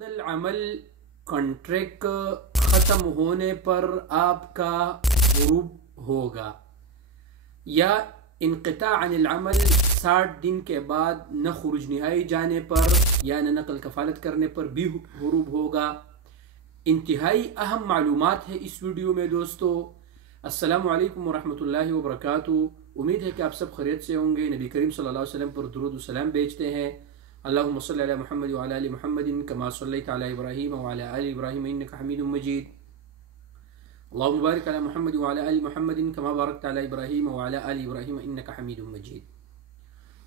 अक़्दुल अमल contract ख़त्म होने पर आपका हुरूब होगा या इनक़िता अनिल अमल 60 दिन के बाद न खुरुज निहाई जाने पर या न नकल कफ़ालत करने पर भी हुरूब होगा। इंतहाई अहम मालूमात है इस वीडियो में दोस्तों। अस्सलामु अलैकुम वरहमतुल्लाहि वबरकातुहू। उम्मीद है कि आप सब खैरियत से होंगे। नबी करीम सल्लल्लाहु अलैहि वसल्लम पर दुरूद व सलाम भेजते हैं। अल्लाहुम्मा सल्लि अला मुहम्मद व अला आलि मुहम्मदिन कमा सल्लैता अला इब्राहीम व अला आलि इब्राहीम इन्नका हमीदुम मजीद। अल्लाहुम्मा बारिक अला मुहम्मद व अला आलि मुहम्मदिन कमा बारकता अला इब्राहीम व अला आलि इब्राहीम इन्नका हमीदुम मजीद।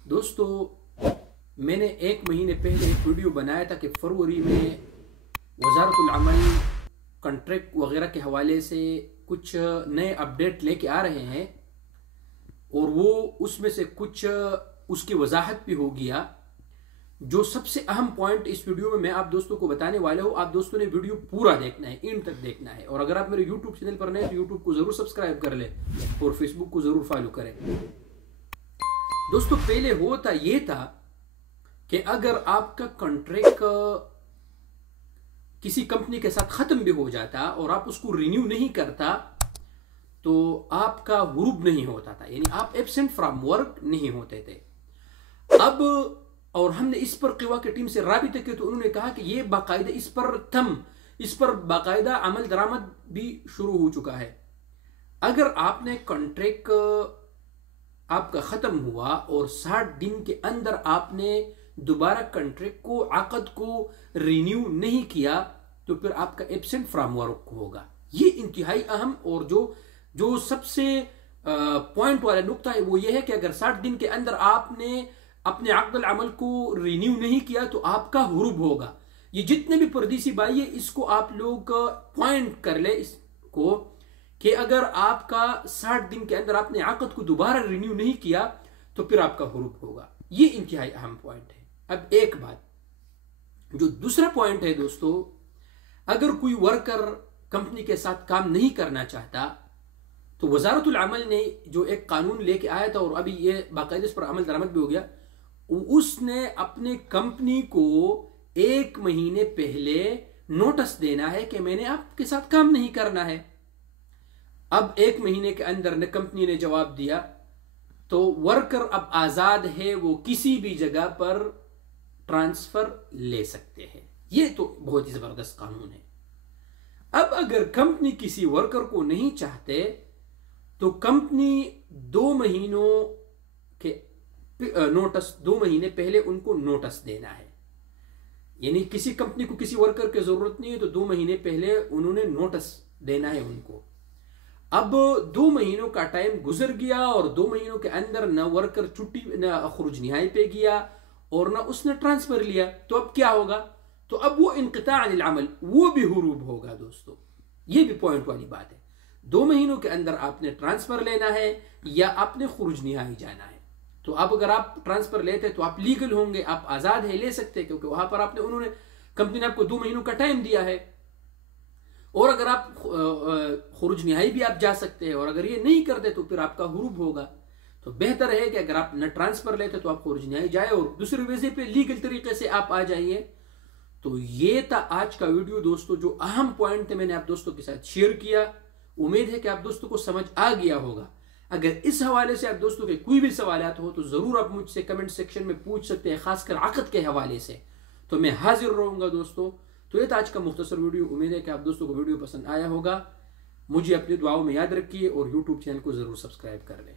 दोस्तों, मैंने एक महीने पहले एक वीडियो बनाया था कि फरवरी में वज़ारतुल अमल कॉन्ट्रैक्ट वगैरह के हवाले से कुछ नए अपडेट लेके आ रहे हैं और वो उसमें से कुछ उसकी वजाहत भी हो गया। जो सबसे अहम पॉइंट इस वीडियो में मैं आप दोस्तों को बताने वाला हूँ, आप दोस्तों ने वीडियो पूरा देखना है, एंड तक देखना है। और अगर आप मेरे यूट्यूब चैनल पर नए तो यूट्यूब को जरूर सब्सक्राइब कर ले और फेसबुक को जरूर फॉलो करें। दोस्तों, पहले होता ये था कि अगर आपका कॉन्ट्रैक्ट किसी कंपनी के साथ खत्म भी हो जाता और आप उसको रिन्यू नहीं करता तो आपका हुरूब नहीं होता था, यानी आप एब्सेंट फ्रॉम वर्क नहीं होते थे। अब और हमने इस पर क़िवा की टीम से राबिते किए तो उन्होंने कहा कि ये बाकायदा इस पर बाकायदा अमल दरामद भी शुरू हो चुका है। अगर आपने कॉन्ट्रैक्ट आपका खत्म हुआ और 60 दिन के अंदर आपने दोबारा कॉन्ट्रैक्ट को आकद को रिन्यू नहीं किया तो फिर आपका एब्सेंट फ्रॉम वर्क होगा। ये इंतहाई अहम और जो सबसे पॉइंट वाला नुक्ता है वो ये है कि अगर 60 दिन के अंदर आपने अपने अक़्दुल अमल को रिन्यू नहीं किया तो आपका हुरूब होगा। ये जितने भी परदेसी भाई है इसको आप लोग पॉइंट कर ले इसको कि अगर आपका 60 दिन के अंदर आपने आकद को दोबारा रिन्यू नहीं किया तो फिर आपका हुरूब होगा। ये इंतहाई अहम पॉइंट है। अब एक बात, जो दूसरा पॉइंट है दोस्तों, अगर कोई वर्कर कंपनी के साथ काम नहीं करना चाहता तो वज़ारतुल अमल ने जो एक कानून लेके आया था और अभी ये बाकायदा इस पर अमल दरामद भी हो गया, उसने अपने कंपनी को 1 महीने पहले नोटिस देना है कि मैंने आपके साथ काम नहीं करना है। अब 1 महीने के अंदर ने कंपनी ने जवाब दिया तो वर्कर अब आजाद है, वो किसी भी जगह पर ट्रांसफर ले सकते हैं। ये तो बहुत ही जबरदस्त कानून है। अब अगर कंपनी किसी वर्कर को नहीं चाहते तो कंपनी 2 महीनों के नोटिस 2 महीने पहले उनको नोटिस देना है। यानी किसी कंपनी को किसी वर्कर की जरूरत नहीं है तो 2 महीने पहले उन्होंने नोटिस देना है उनको। अब 2 महीनों का टाइम गुजर गया और 2 महीनों के अंदर न वर्कर छुट्टी न खुरुज निहाई पे गया और न उसने ट्रांसफर लिया तो अब क्या होगा? तो अब वो इनक़िता अनिल अमल वो भी हुरूब होगा। दोस्तों, ये भी पॉइंट वाली बात है। 2 महीनों के अंदर आपने ट्रांसफर लेना है या आपने खुरुज निहाई जाना है। तो अब अगर आप ट्रांसफर लेते तो आप लीगल होंगे, आप आजाद है, ले सकते हैं, क्योंकि वहां पर उन्होंने कंपनी ने आपको 2 महीनों का टाइम दिया है। और अगर आप खुरुज निहाई भी आप जा सकते हैं और अगर ये नहीं करते तो फिर आपका हुरूब होगा। तो बेहतर है कि अगर आप न ट्रांसफर लेते तो आप खुरुज निहाई जाए और दूसरे वीजे पे लीगल तरीके से आप आ जाइए। तो ये था आज का वीडियो दोस्तों। जो अहम पॉइंट थे मैंने आप दोस्तों के साथ शेयर किया। उम्मीद है कि आप दोस्तों को समझ आ गया होगा। अगर इस हवाले से आप दोस्तों के कोई भी सवाल हो तो जरूर आप मुझसे कमेंट सेक्शन में पूछ सकते हैं, खासकर आकद के हवाले से, तो मैं हाजिर रहूंगा दोस्तों। तो ये था आज का मुख्तसर वीडियो। उम्मीद है कि आप दोस्तों को वीडियो पसंद आया होगा। मुझे अपनी दुआओं में याद रखिए और यूट्यूब चैनल को जरूर सब्सक्राइब कर लें।